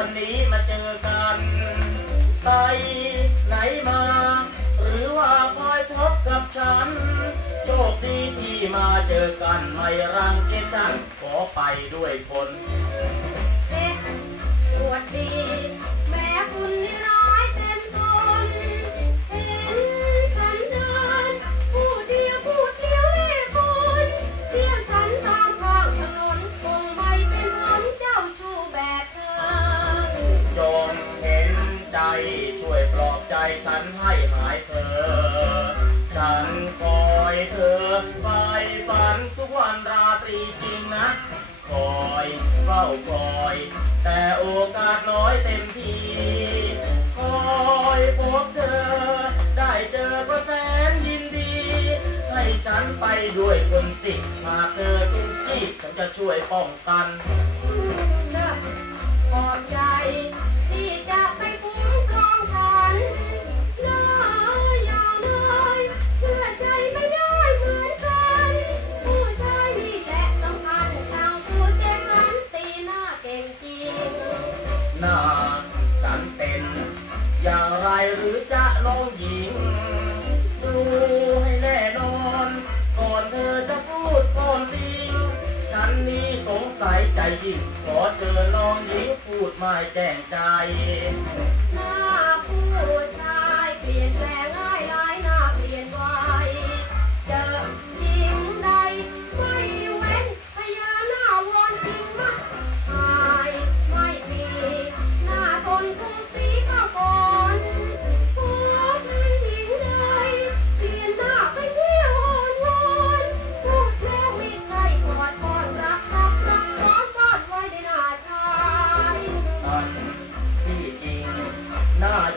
วันนี้มาเจอกันไปไหนมา หรือว่าคอยพบกับฉัน โชคดีที่มาเจอกันไม่รังเกียจฉัน ขอไปด้วยคนเอ๊ะวดดี ฉันให้หายเธอ ฉันคอยเธอไปฝันทุกวันราตรีจริงนะ คอยเฝ้าคอย แต่โอกาสน้อยเต็มทีคอยพบเธอ ได้เจอก็แสนยินดี ให้ฉันไปด้วยคนสิมาเธอทุกที่ฉันจะช่วยป้องกันเลิกขอบใจ หน้ากันเป็นอย่างไรหรือจะน้องหญิง ดูให้แน่นอน ก่อนเธอจะพูดก่อนลิงฉันนี้สงสัยใจยิ่งขอเจอน้องหญิงพูดไม่แจ้งใจหน้าผู้ชา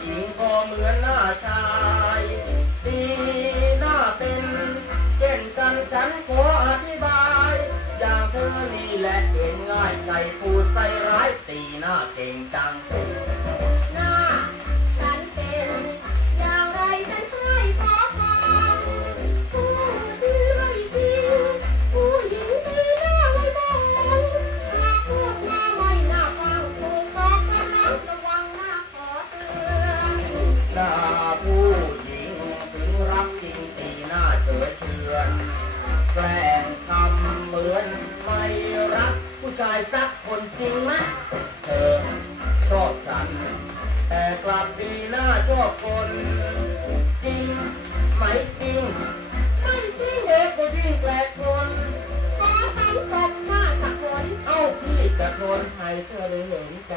หญิงก็เหมือนหน้าชายตีหน้าเป็นเช่นกันฉันขออธิบาย อย่างเธอนี่แหละเห็นง่ายใครพูดใส่ร้ายตีหน้าเก่งจัง หน้าผู้หญิงถึงรักจริงตีหน้าเฉยเชือนแกล้งทำเหมือนไม่รัก ผู้ชายสักคนจริงไหมเธอชอบฉัน แต่กลับดีหน้าชอบคน จริงไหมจริง ไม่จริงเด็กก็ยิ่งแปลกคนขอสังคมหน้าสักคน เอ้าพี่จะทนให้เธอได้เห็นใจ